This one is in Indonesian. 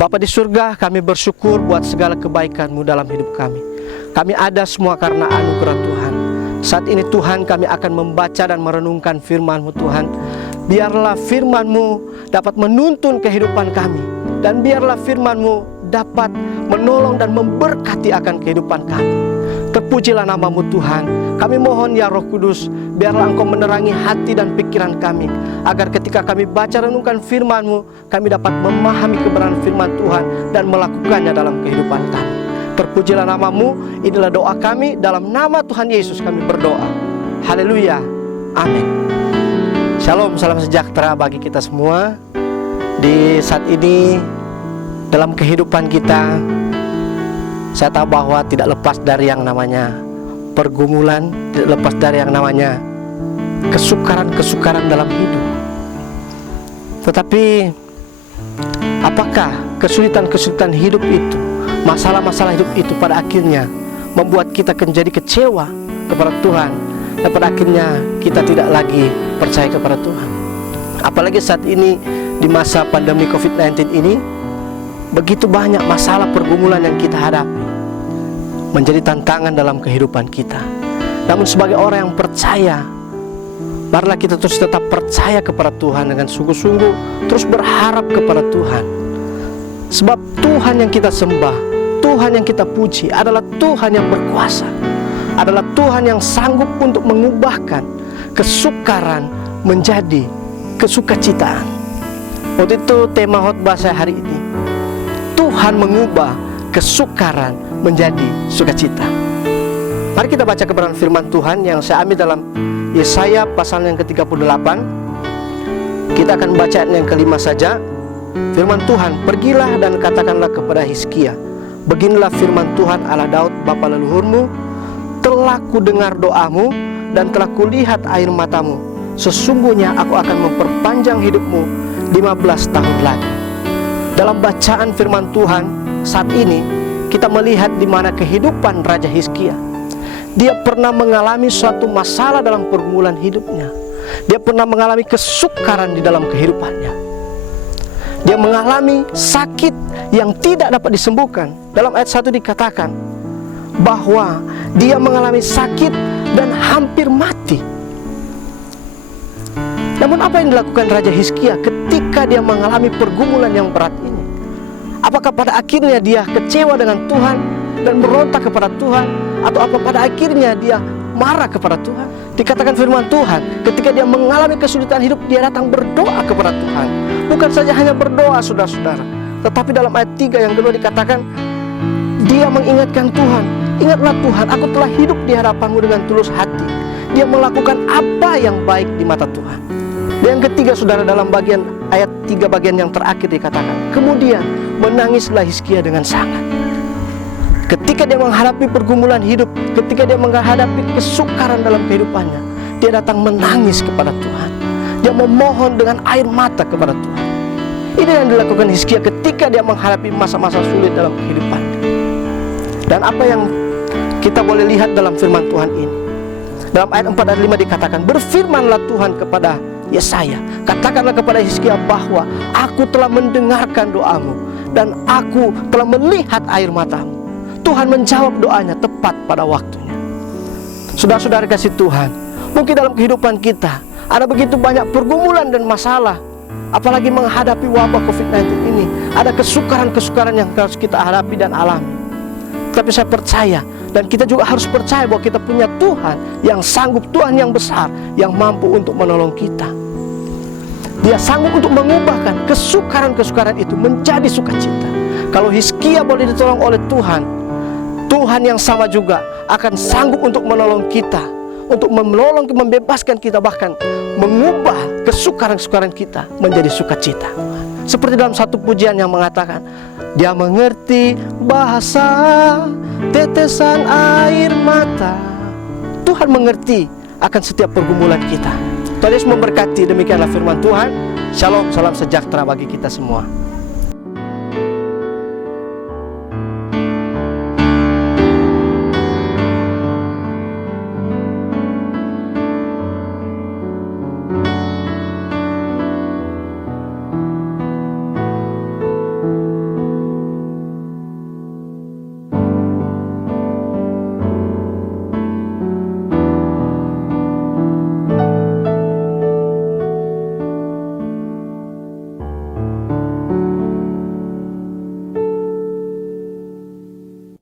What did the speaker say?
Bapa di surga, kami bersyukur buat segala kebaikan-Mu dalam hidup kami. Kami ada semua karena anugerah Tuhan. Saat ini Tuhan, kami akan membaca dan merenungkan firman-Mu Tuhan. Biarlah firman-Mu dapat menuntun kehidupan kami, dan biarlah firman-Mu dapat menolong dan memberkati akan kehidupan kami. Terpujilah nama-Mu Tuhan. Kami mohon ya Roh Kudus, biarlah Engkau menerangi hati dan pikiran kami, agar ketika kami baca renungkan firman-Mu, kami dapat memahami kebenaran firman Tuhan dan melakukannya dalam kehidupan kami. Terpujilah nama-Mu. Inilah doa kami, dalam nama Tuhan Yesus kami berdoa. Haleluya. Amin. Shalom, salam sejahtera bagi kita semua. Di saat ini dalam kehidupan kita, saya tahu bahwa tidak lepas dari yang namanya pergumulan, tidak lepas dari yang namanya kesukaran-kesukaran dalam hidup. Tetapi apakah kesulitan-kesulitan hidup itu, masalah-masalah hidup itu pada akhirnya membuat kita menjadi kecewa kepada Tuhan, dan pada akhirnya kita tidak lagi percaya kepada Tuhan? Apalagi saat ini di masa pandemi COVID-19 ini, begitu banyak masalah pergumulan yang kita hadapi, menjadi tantangan dalam kehidupan kita. Namun sebagai orang yang percaya, marilah kita terus tetap percaya kepada Tuhan dengan sungguh-sungguh, terus berharap kepada Tuhan. Sebab Tuhan yang kita sembah, Tuhan yang kita puji adalah Tuhan yang berkuasa, adalah Tuhan yang sanggup untuk mengubahkan kesukaran menjadi kesukacitaan. Waktu itu tema khotbah saya hari ini, Tuhan mengubah kesukaran menjadi sukacita. Mari kita baca kebenaran firman Tuhan yang saya ambil dalam Yesaya pasal yang ke-38. Kita akan baca ayat yang kelima saja. Firman Tuhan, pergilah dan katakanlah kepada Hizkia, beginilah firman Tuhan Allah Daud bapa leluhurmu, telah kudengar doamu dan telah kulihat air matamu. Sesungguhnya aku akan memperpanjang hidupmu 15 tahun lagi. Dalam bacaan firman Tuhan saat ini, kita melihat di mana kehidupan Raja Hizkia. Dia pernah mengalami suatu masalah dalam pergumulan hidupnya. Dia pernah mengalami kesukaran di dalam kehidupannya. Dia mengalami sakit yang tidak dapat disembuhkan. Dalam ayat 1 dikatakan bahwa dia mengalami sakit dan hampir mati. Namun apa yang dilakukan Raja Hizkia ketika dia mengalami pergumulan yang berat ini? Apakah pada akhirnya dia kecewa dengan Tuhan dan berontak kepada Tuhan, atau apa pada akhirnya dia marah kepada Tuhan? Dikatakan firman Tuhan, ketika dia mengalami kesulitan hidup, dia datang berdoa kepada Tuhan. Bukan saja hanya berdoa, saudara-saudara, tetapi dalam ayat 3 yang kedua dikatakan, dia mengingatkan Tuhan, ingatlah Tuhan, aku telah hidup di hadapan-Mu dengan tulus hati. Dia melakukan apa yang baik di mata Tuhan. Dan yang ketiga, saudara, dalam bagian ayat 3 bagian yang terakhir dikatakan, kemudian menangislah Hizkia dengan sangat. Ketika dia menghadapi pergumulan hidup, ketika dia menghadapi kesukaran dalam kehidupannya, dia datang menangis kepada Tuhan. Dia memohon dengan air mata kepada Tuhan. Ini yang dilakukan Hizkia ketika dia menghadapi masa-masa sulit dalam kehidupannya. Dan apa yang kita boleh lihat dalam firman Tuhan ini, dalam ayat 4 dan 5 dikatakan, berfirmanlah Tuhan kepada Yesaya, katakanlah kepada Hizkia bahwa aku telah mendengarkan doamu dan aku telah melihat air matamu. Tuhan menjawab doanya tepat pada waktunya. Saudara-saudara kasih Tuhan, mungkin dalam kehidupan kita ada begitu banyak pergumulan dan masalah, apalagi menghadapi wabah COVID-19 ini. Ada kesukaran-kesukaran yang harus kita hadapi dan alami. Tapi saya percaya, dan kita juga harus percaya bahwa kita punya Tuhan yang sanggup, Tuhan yang besar, yang mampu untuk menolong kita. Dia sanggup untuk mengubahkan kesukaran-kesukaran itu menjadi sukacita. Kalau Hizkia boleh ditolong oleh Tuhan, Tuhan yang sama juga akan sanggup untuk menolong kita, untuk menolong, membebaskan kita, bahkan mengubah kesukaran-kesukaran kita menjadi sukacita. Seperti dalam satu pujian yang mengatakan, dia mengerti bahasa tetesan air mata. Tuhan mengerti akan setiap pergumulan kita. Tuhan Yesus memberkati. Demikianlah firman Tuhan. Shalom, salam sejahtera bagi kita semua.